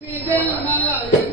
సాధ్యం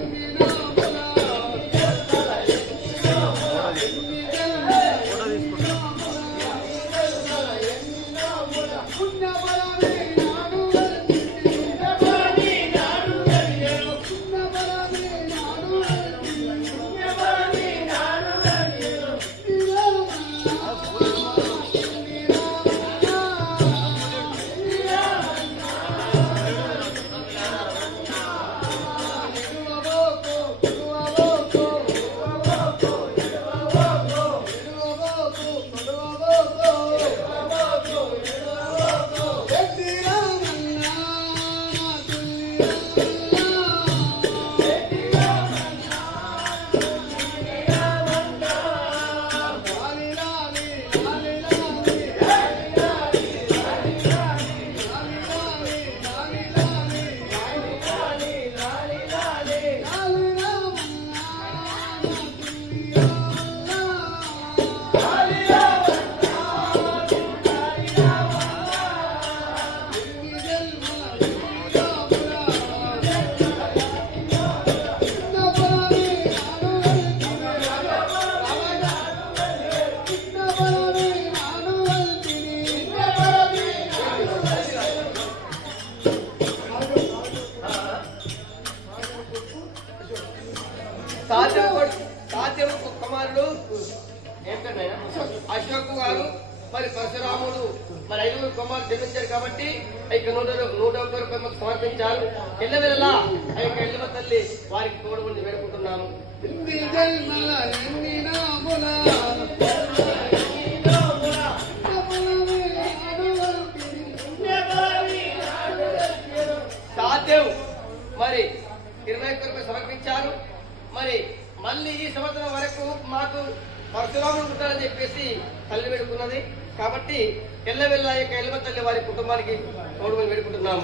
మరి ఐదుగురు కుమారులు జన్మించారు కాబట్టి ఆ యొక్క నూట నూట ఒక్క రూపాయలు మాకు సమర్పించారు. ఎల్లవెల్లా ఆ యొక్క ఎల్లవ తల్లి వారికి తోడు ఉండి వేడుకుంటున్నాము. సాధ్యం. మరి ఇరవై ఒక్క రూపాయలు సమర్పించారు. మరి మళ్ళీ ఈ సంవత్సరం వరకు మాకు పరశురాముడు ఉంటారని చెప్పేసి తల్లి వేడుకున్నది. కాబట్టి ఎల్లవెల్లా యొక్క ఎల్లవ తల్లి వారి కుటుంబానికి తోడుమని ఉండి వేడుకుంటున్నాము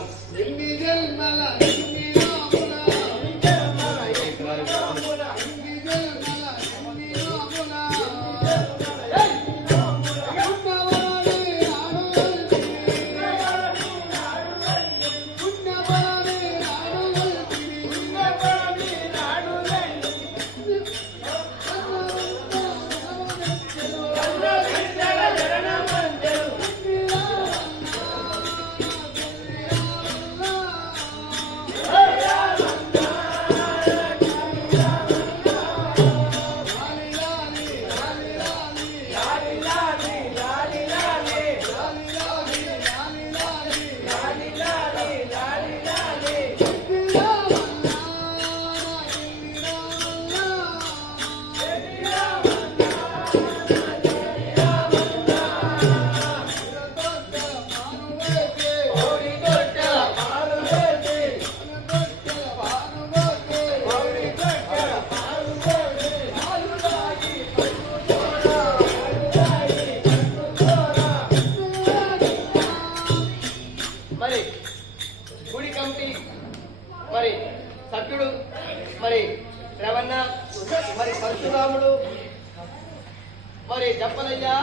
చెప్పదయ్యా.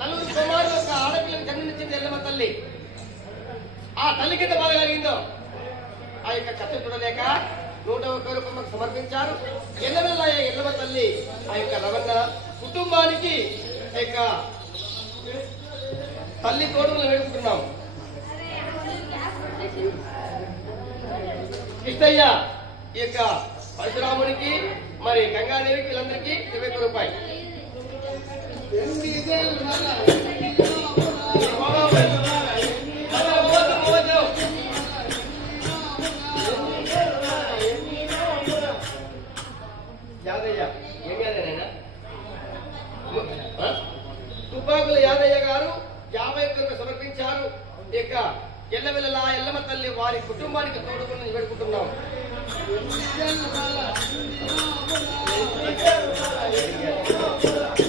నలుగురు కుమారులు ఒక ఆడపిల్లని జన్మనిచ్చింది ఎల్లమ్మ తల్లి. ఆ తల్లి కింద బాధ కలిగిందో? ఆ యొక్క కథ చూడలేక నూట ఒక్కరు రూపాయలకు సమర్పించారు. ఎల్లవెల్ల ఎల్లమ్మ తల్లి ఆ యొక్క రవణ కుటుంబానికి ఆ యొక్క తల్లి తోడులు వేడుకుంటున్నాం. కృష్ణయ్య ఈ యొక్క పరశురామునికి మరి గంగాదేవికి వీళ్ళందరికీ ఇరవై ఒక్క రూపాయలు. తుపాకుల యాదయ్య గారు యాభై ఒక్క రూపాయలు సమర్పించారు. ఇక ఎల్లవెల్లలా ఎల్లమ్మ తల్లి వారి కుటుంబానికి తోడుకుని వేడుకుంటున్నాం. సంజయ్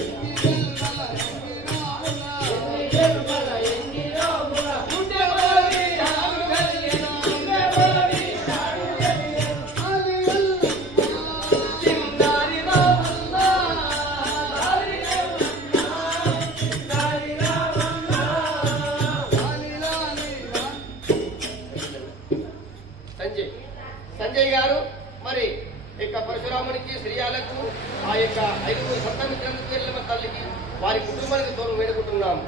సంజయ్ గారు మరి యొక్క పరశురామునికి శ్రీయాలకు ఆ యొక్క ఐదుగురు సంతానించినందుకు ఎల్లమ్మ తల్లికి వారి కుటుంబానికి దూరం వేడుకుంటున్నాము.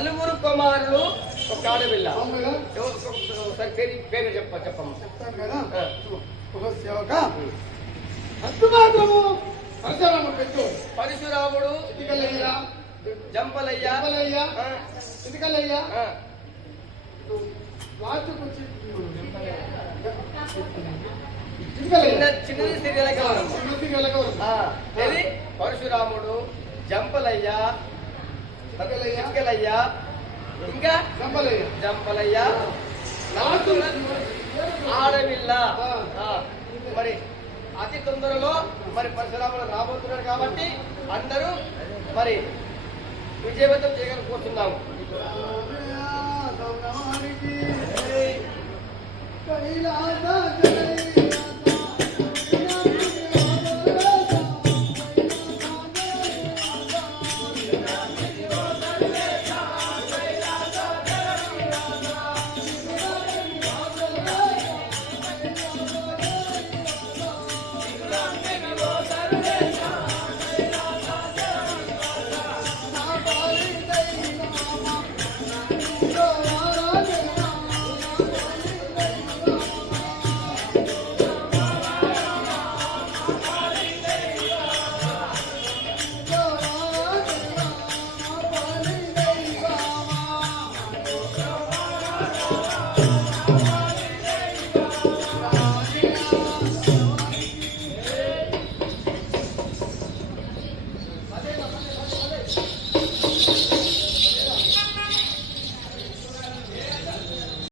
నలుగురు కుమారులు ఒక ఆడపిల్ల ఒకసారి పేరు పేరు చెప్ప చెప్పమ్మా. చెప్తాను కదా. ఒక సేవక మాత్రము పెట్టు. పరశురాముడు ఇటుకలయ్య. జంపలయ్య. ఇటుకలయ్య. చిన్నది పరశురాముడు జంపలయ్య చిక్కలయ్య. ఇంకా జంపలయ్య జంపలయ్య నలుగురు ఆడపిల్ల ఆ. ఆ, మరి అతి తొందరలో మరి పరశురాములు రాబోతున్నారు కాబట్టి అందరూ మరి విజయవంతం చేయగల కోరుతున్నాము. కైలాస